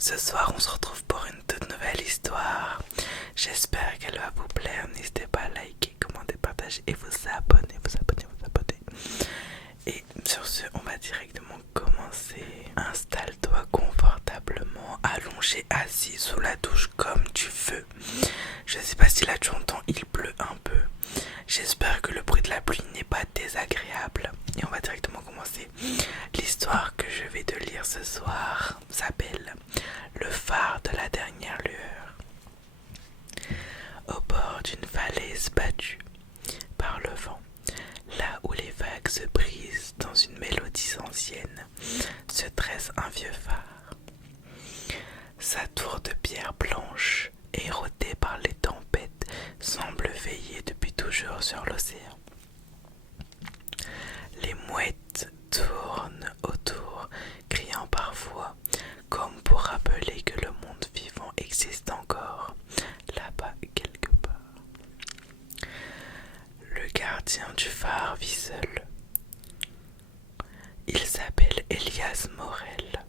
Ce soir, on se retrouve pour une toute nouvelle histoire. J'espère qu'elle va vous plaire. N'hésitez pas à liker, commenter, partager et vous abonner, vous abonner, vous abonner. Et sur ce, on va directement commencer. Installe-toi confortablement, allongé, assis sous la douche comme tu veux. Je sais pas si là tu entends, il pleut un peu. J'espère que le bruit de la pluie n'est pas désagréable. Et on va directement commencer. L'histoire que je vais te lire ce soir s'appelle Le phare de la dernière lueur. Au bord d'une falaise battue par le vent, là où les vagues se brisent dans une mélodie ancienne, se dresse un vieux phare. Sa tour de pierre blanche, érodée par les tempêtes, semble veiller depuis toujours sur l'océan. Les mouettes tournent autour, criant parfois, comme pour rappeler que le monde vivant existe encore, là-bas quelque part. Le gardien du phare vit seul. Il s'appelle Elias Morel.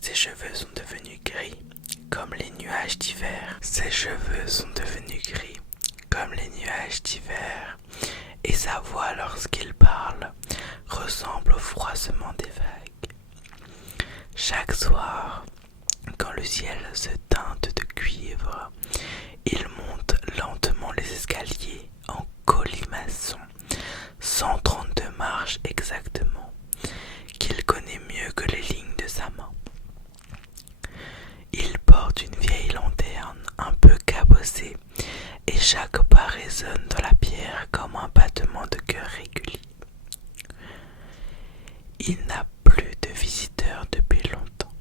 Ses cheveux sont devenus gris, comme les nuages d'hiver. Ses cheveux sont devenus gris, comme les nuages d'hiver. Et sa voix, lorsqu'il parle, ressemble au froissement des vagues. Chaque soir, quand le ciel se teinte de cuivre, il monte lentement les escaliers en colimaçon, 132 marches exactement, qu'il connaît mieux que les lignes de sa main. Il porte une vieille lanterne un peu cabossée et chaque pas résonne dans la pierre comme un battement de cœur régulier. Il n'a plus de visiteurs depuis longtemps.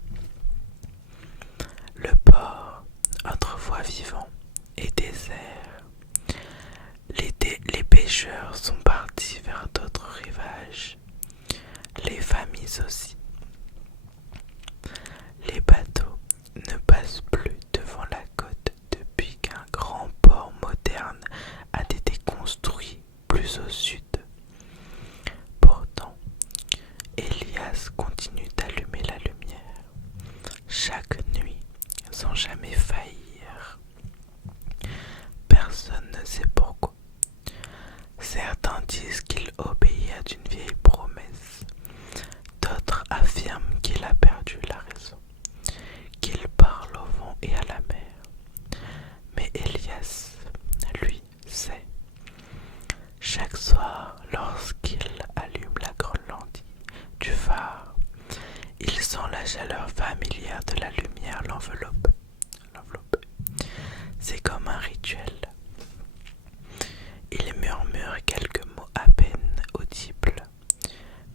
Le port, autrefois vivant, est désert. Les pêcheurs sont partis vers d'autres rivages. Les familles aussi. Les bateaux ne passent plus devant la côte depuis qu'un grand port moderne a été construit plus au sud. Pourtant, Elias continue d'allumer la lumière, chaque nuit, sans jamais faillir. Personne ne sait pourquoi. Certains disent qu'il obéit à une vieille promesse. D'autres affirment qu'il a perdu la raison, qu'il parle au vent et à la mer. Mais Elias, lui, sait. Chaque soir, lorsqu'il allume la grande lentille du phare, il sent la chaleur familière de la lumière l'envelopper. C'est comme un rituel. Il murmure quelques mots à peine audibles.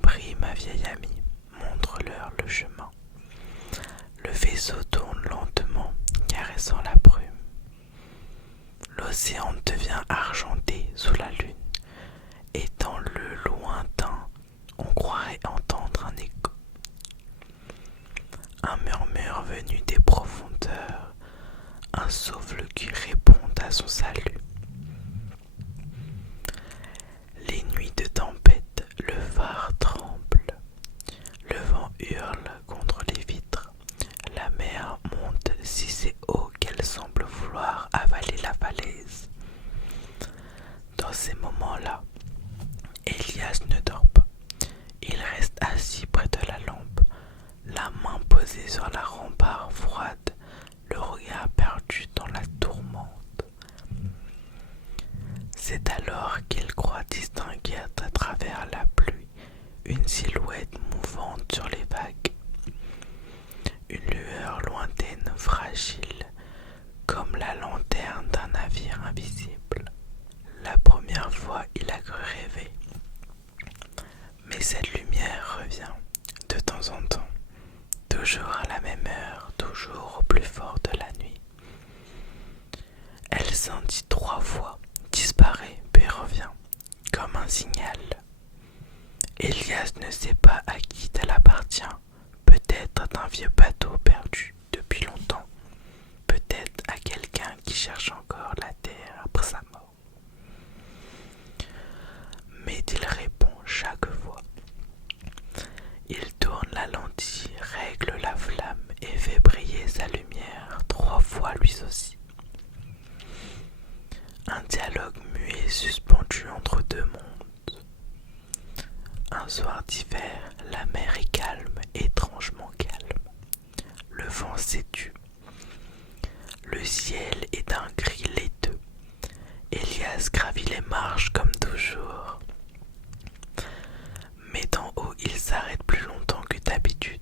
Prie ma vieille amie, montre-leur le chemin. Le vaisseau tourne lentement, caressant la brume. L'océan devient argenté sous la lune, et dans le lointain, on croirait entendre un écho. Un murmure venu des profondeurs, un souffle qui répond à son salut. Les nuits de tempête, le phare tremble, le vent hurle contre les vitres, la mer monte si c'est haut qu'elle semble vouloir avaler la falaise. Dans ces moments-là, Elias ne dort pas. Il reste assis près de la lampe, la main posée sur la rambarde froide, le regard perdu dans la tourmente. C'est alors qu'il croit distinguer à travers la pluie une silhouette mouvante sur les vagues. Une lueur lointaine, fragile, comme la lanterne d'un navire invisible. La première fois, il a cru rêver. Mais cette lumière revient, de temps en temps, toujours à la même heure, toujours au plus fort de la nuit. Elle scintille 3 fois, disparaît, puis revient, comme un signal. Elias ne sait pas à qui elle appartient, peut-être d'un vieux bateau perdu depuis longtemps, peut-être à quelqu'un qui cherche encore la terre après sa mort. Mais il répond chaque fois. Il tourne la lentille, règle la flamme et fait briller sa Un soir d'hiver, la mer est calme, étrangement calme. Le vent s'étue. Le ciel est d'un gris laiteux. Elias gravit les marches comme toujours. Mais d'en haut, il s'arrête plus longtemps que d'habitude.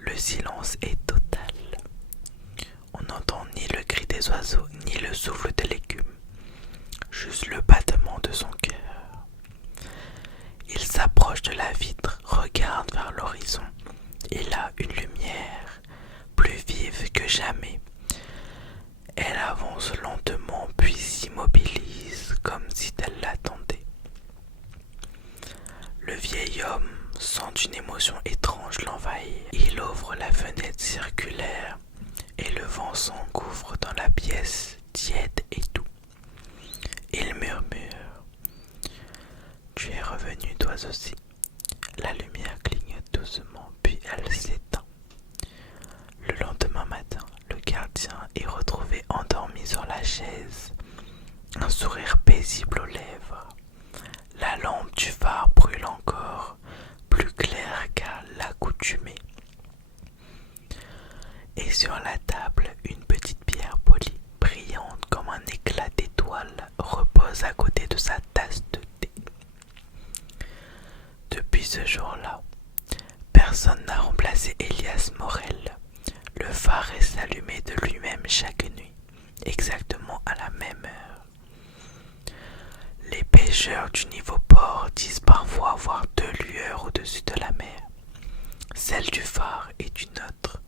Le silence est total. On n'entend ni le cri des oiseaux, ni le souffle de l'écume. Juste le battement de son cœur. Il s'approche de la vitre, regarde vers l'horizon. Et là, une lumière, plus vive que jamais. Elle avance lentement, puis s'immobilise, comme si elle l'attendait. Le vieil homme sent une émotion étrange l'envahir. Il ouvre la fenêtre circulaire et le vent s'engouffre dans la pièce, tiède et doux. Il murmure : « Tu es revenu toi aussi ?» La lumière clignote doucement, puis elle s'éteint. Le lendemain matin, le gardien est retrouvé endormi sur la chaise, un sourire paisible aux lèvres. La lampe du phare brûle encore, plus claire qu'à l'accoutumée. Et sur la table, une petite pierre polie, brillante comme un éclat d'étoile, repose à côté de sa tasse de thé. Depuis ce jour-là, personne n'a remplacé Elias Morel. Le phare reste allumé de lui-même chaque nuit, exactement à la même heure. Les pêcheurs du niveau port disent parfois voir 2 lueurs au-dessus de la mer. Celle du phare est une autre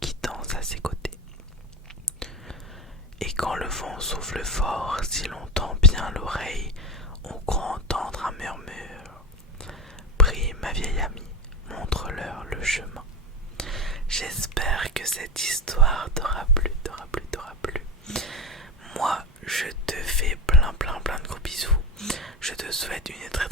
qui danse à ses côtés. Et quand le vent souffle fort, si l'on tend bien l'oreille, on croit entendre un murmure. Prie, ma vieille amie, montre-leur le chemin. J'espère que cette histoire t'aura plu. Moi, je te fais plein de gros bisous. Je te souhaite une très